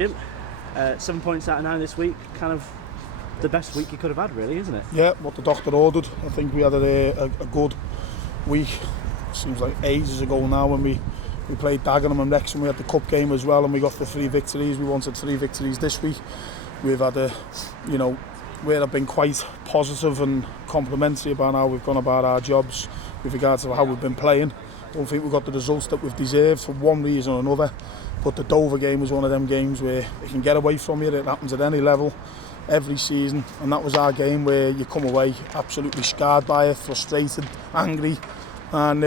Jim, 7 points out of 9 this week, kind of the best week you could have had, really, isn't it? Yeah, what the doctor ordered. I think we had a good week. Seems like ages ago now when we played Dagenham and Wrexham. We had the cup game as well and we got the 3 victories. We wanted 3 victories this week. We've had where I've been quite positive and complimentary about how we've gone about our jobs with regards to how we've been playing. Don't think we've got the results that we've deserved for one reason or another. But the Dover game was one of them games where it can get away from you. It happens at any level, every season. And that was our game where you come away absolutely scarred by it, frustrated, angry, and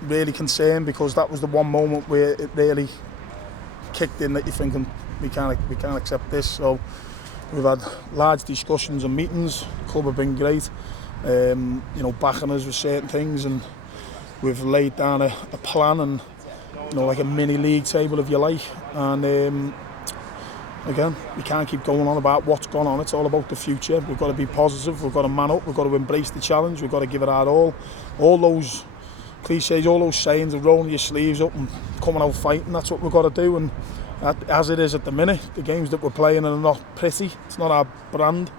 really concerned, because that was the one moment where it really kicked in that you're thinking we can't accept this. So we've had large discussions and meetings. The club have been great, backing us with certain things, and we've laid down a plan and like a mini league table, if you like. And again, we can't keep going on about what's gone on. It's all about the future. We've got to be positive. We've got to man up. We've got to embrace the challenge. We've got to give it our all. All those cliches, all those sayings of rolling your sleeves up and coming out fighting, that's what we've got to do. And as it is at the minute, the games that we're playing are not pretty. It's not our brand.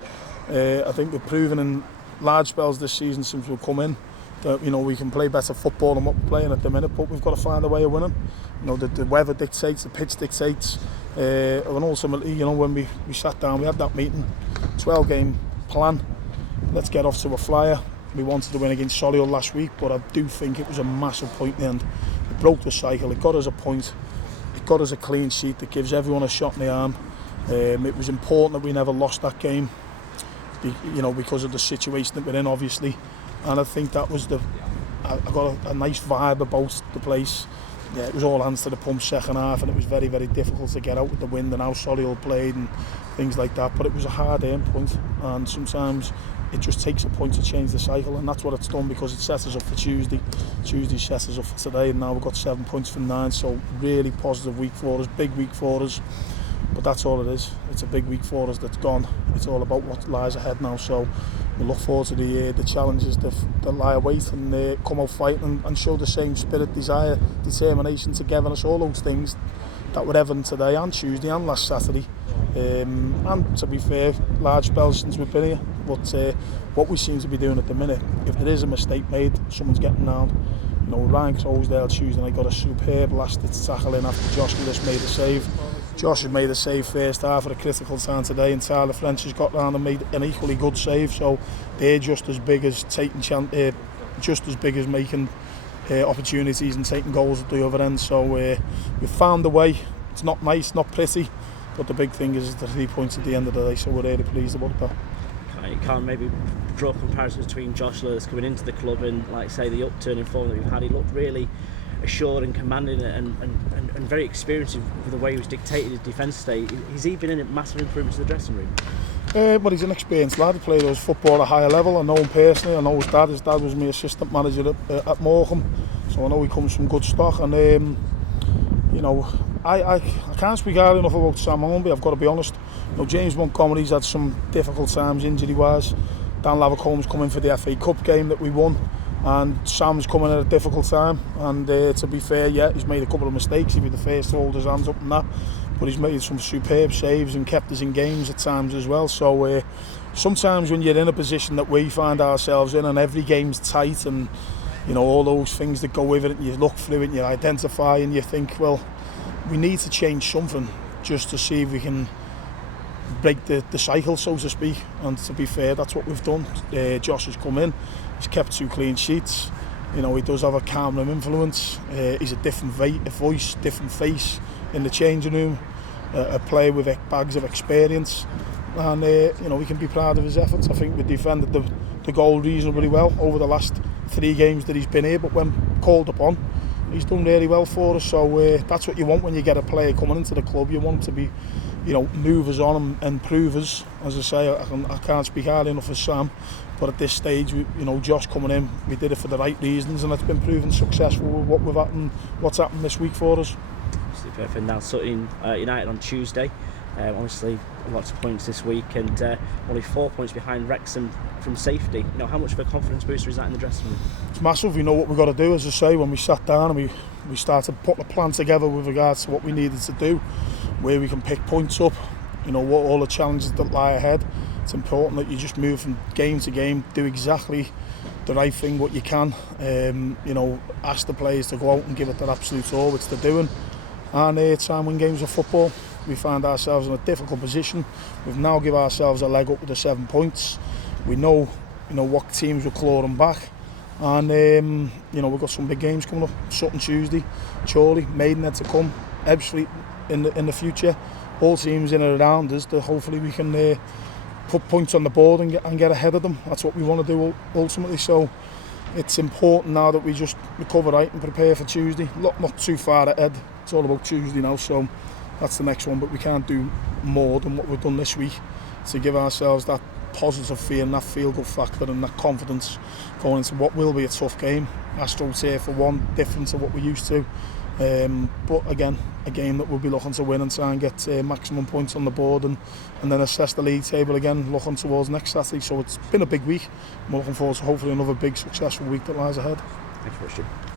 I think we've proven in large spells this season since we've come in that we can play better football than what we're playing at the minute, but we've got to find a way of winning. The weather dictates, the pitch dictates, and ultimately, when we sat down, we had that meeting, 12-game plan. Let's get off to a flyer. We wanted to win against Solihull last week, but I do think it was a massive point in the end. It broke the cycle. It got us a point. It got us a clean sheet that gives everyone a shot in the arm. It was important that we never lost that game, because of the situation that we're in, obviously. And I think that was I got a nice vibe about the place. Yeah, it was all hands to the pump second half, and it was very, very difficult to get out with the wind and how Solihull played and things like that. But it was a hard-earned point, and sometimes it just takes a point to change the cycle, and that's what it's done, because it sets us up for Tuesday. Tuesday sets us up for today, and now we've got 7 points from 9. So really positive week for us, big week for us. But that's all it is. It's a big week for us that's gone. It's all about what lies ahead now. So we look forward to the challenges that lie await, and come out fighting and show the same spirit, desire, determination, togetherness, all those things that were evident today and Tuesday and last Saturday. And to be fair, large spells since we've been here. But what we seem to be doing at the minute, if there is a mistake made, someone's getting down. Ryan Crowsdale Tuesday night got a superb last-ditch tackle in after Josh Lewis made a save. Josh had made a save first half at a critical time today, and Tyler French has got round and made an equally good save. So they're just as big as making opportunities and taking goals at the other end. So we've found a way. It's not nice, not pretty, but the big thing is the 3 points at the end of the day. So we're really pleased about that. You can't maybe draw comparisons between Josh Lewis coming into the club and, like, say, the upturn in form that we've had. He looked really assured and commanding and very experienced with the way he was dictating his defence today. Has he been in a massive improvement to the dressing room? But he's an experienced lad. He played his football at a higher level. I know him personally. I know his dad. His dad was my assistant manager at Morecambe, so I know he comes from good stock. And I can't speak highly enough about Sam Holmby. I've got to be honest. James Montgomery's had some difficult times injury-wise. Dan Lavercomb's come in for the FA Cup game that we won, and Sam's coming at a difficult time. And to be fair, yeah, he's made a couple of mistakes. He'd be the first to hold his hands up and that, but he's made some superb saves and kept us in games at times as well. So sometimes when you're in a position that we find ourselves in, and every game's tight, and all those things that go with it, and you look through it and you identify and you think, well, we need to change something just to see if we can break the cycle, so to speak. And to be fair, that's what we've done. Josh has come in, he's kept 2 clean sheets. He does have a calming influence. He's a different voice, different face in the changing room, a player with bags of experience, and we can be proud of his efforts. I think we defended the goal reasonably well over the last 3 games that he's been here, but when called upon, he's done really well for us. So that's what you want when you get a player coming into the club. You want him to be move us on and prove us. As I say, I can't speak highly enough of Sam, but at this stage, Josh coming in, we did it for the right reasons, and it's been proven successful with what's happened this week for us. Perfect. Now Sutton United on Tuesday. Obviously, lots of points this week, and only 4 points behind Wrexham from safety. How much of a confidence booster is that in the dressing room? It's massive. We know what we've got to do. As I say, when we sat down and we started putting a plan together with regards to what we needed to do, where we can pick points up, you know, what all the challenges that lie ahead. It's important that you just move from game to game, do exactly the right thing, what you can, you know, ask the players to go out and give it their absolute all, which they're doing, and try and win games of football. We find ourselves in a difficult position. We've now given ourselves a leg up with the 7 points. We know, you know, what teams will claw them back, and you know, we've got some big games coming up. Sutton Tuesday, Chorley, Maidenhead to come, Ebbsfleet in the future. All teams in and around us that hopefully we can put points on the board and get ahead of them. That's what we want to do ultimately. So it's important now that we just recover right and prepare for Tuesday. Not too far ahead. It's all about Tuesday now, so that's the next one. But we can't do more than what we've done this week to give ourselves that positive feeling, that feel-good factor and that confidence going into what will be a tough game. Astro's here for one, different to what we're used to. But again, a game that we'll be looking to win and try and get maximum points on the board, and then assess the league table again, looking towards next Saturday. So it's been a big week. I'm looking forward to hopefully another big successful week that lies ahead. Thanks, Christian.